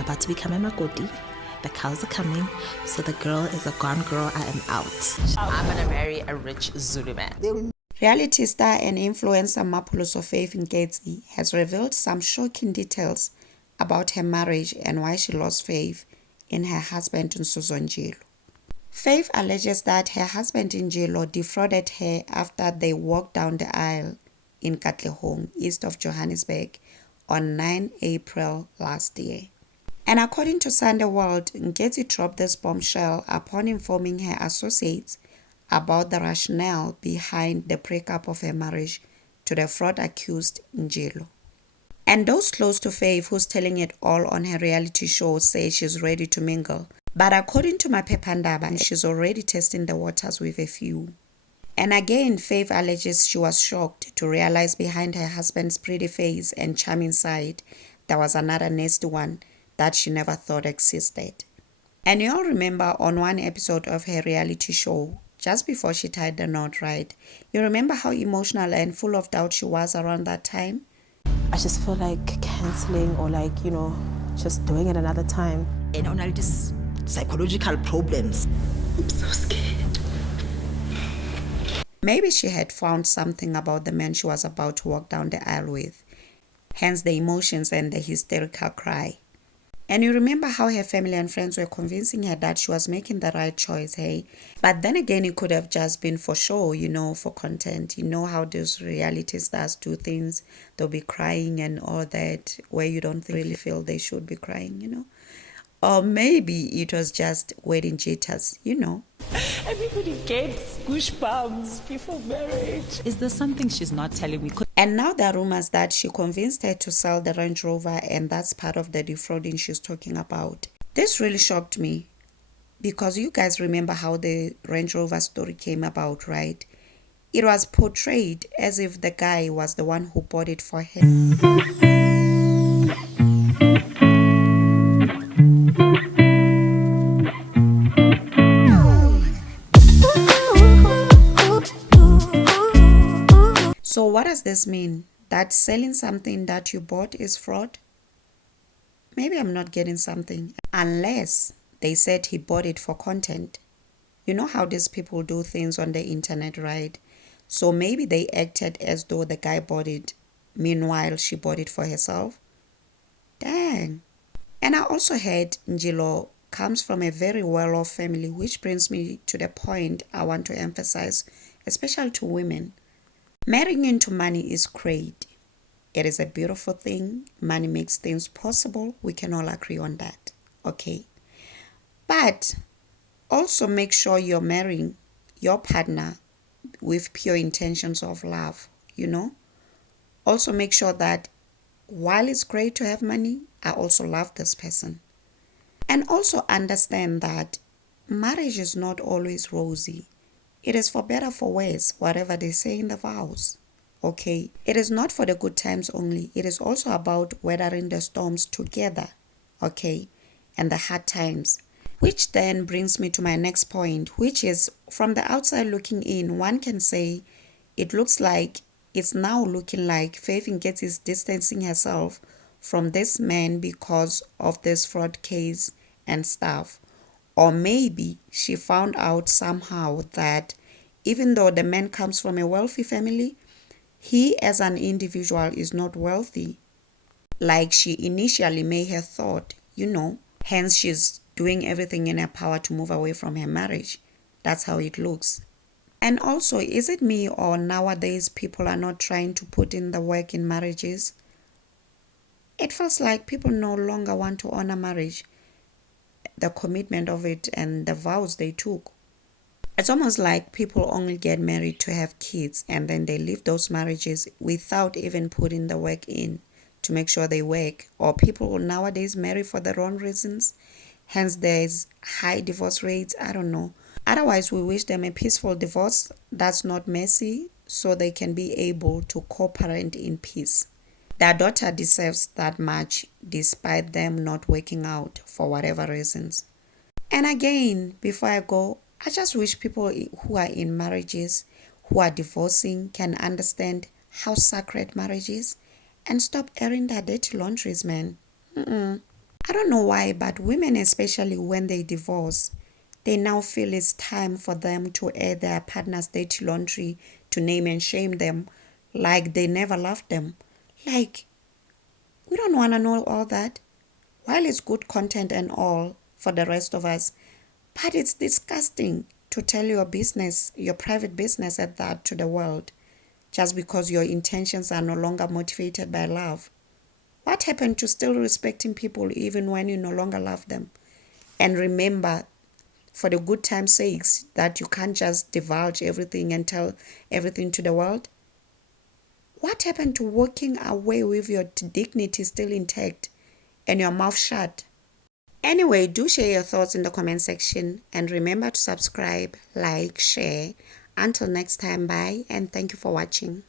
about to become a makoti. The cows are coming, so the girl is a gone girl. I am out. I'm gonna marry a rich Zulu man. Reality star and influencer Mapholoso Faith Nketsi has revealed some shocking details about her marriage and why she lost faith in her husband Nzuzo Njilo. Faith alleges that her husband Njilo defrauded her after they walked down the aisle in Katlehong, east of Johannesburg, on 9 April last year. And according to Sunday World, Nketsi dropped this bombshell upon informing her associates about the rationale behind the breakup of her marriage to the fraud-accused Njilo. And those close to Faith, who's telling it all on her reality show, say she's ready to mingle. But according to Maphephandaba, she's already testing the waters with a few. And again, Faith alleges she was shocked to realize behind her husband's pretty face and charming side, there was another nasty one that she never thought existed. And you all remember on one episode of her reality show, just before she tied the knot, right? You remember how emotional and full of doubt she was around that time? I just feel like canceling or just doing it another time. And on all these psychological problems. I'm so scared. Maybe she had found something about the man she was about to walk down the aisle with, hence the emotions and the hysterical cry. And you remember how her family and friends were convincing her that she was making the right choice, hey? But then again, it could have just been for show, for content. You know how those reality stars do things. They'll be crying and all that, where you don't really feel they should be crying, Or maybe it was just wedding jitters, Everybody gets goosebumps before marriage. Is there something she's not telling me? And now there are rumors that she convinced her to sell the Range Rover, and that's part of the defrauding she's talking about. This really shocked me because you guys remember how the Range Rover story came about, right? It was portrayed as if the guy was the one who bought it for her. So what does this mean? That selling something that you bought is fraud? Maybe I'm not getting something. Unless they said he bought it for content. You know how these people do things on the internet, right? So maybe they acted as though the guy bought it. Meanwhile, she bought it for herself. Dang. And I also heard Njilo comes from a very well-off family, which brings me to the point I want to emphasize, especially to women. Marrying into money is great. It is a beautiful thing. Money makes things possible. We can all agree on that. Okay. But also make sure you're marrying your partner with pure intentions of love, Also make sure that while it's great to have money, I also love this person. And also understand that marriage is not always rosy. It is for better, for worse, whatever they say in the vows. Okay? It is not for the good times only. It is also about weathering the storms together. Okay? And the hard times. Which then brings me to my next point, which is from the outside looking in, one can say it's now looking like Faith Nketsi is distancing herself from this man because of this fraud case and stuff. Or maybe she found out somehow that even though the man comes from a wealthy family, he as an individual is not wealthy like she initially may have thought, Hence she's doing everything in her power to move away from her marriage. That's how it looks. And also, is it me or nowadays people are not trying to put in the work in marriages? It feels like people no longer want to honor marriage, the commitment of it and the vows they took. It's almost like people only get married to have kids and then they leave those marriages without even putting the work in to make sure they work. Or people nowadays marry for the wrong reasons. Hence there's high divorce rates. I don't know. Otherwise, we wish them a peaceful divorce that's not messy so they can be able to co-parent in peace. Their daughter deserves that much despite them not working out for whatever reasons. And again, before I go, I just wish people who are in marriages, who are divorcing, can understand how sacred marriage is and stop airing their dirty laundries, man. I I don't know why, but women, especially when they divorce, they now feel it's time for them to air their partner's dirty laundry, to name and shame them, like they never loved them. Like, we don't want to know all that. While it's good content and all for the rest of us, but it's disgusting to tell your business, your private business at that, to the world, just because your intentions are no longer motivated by love. What happened to still respecting people even when you no longer love them? And remember, for the good time's sakes, that you can't just divulge everything and tell everything to the world. What happened to walking away with your dignity still intact and your mouth shut? Anyway, do share your thoughts in the comment section and remember to subscribe, like, share. Until next time, bye and thank you for watching.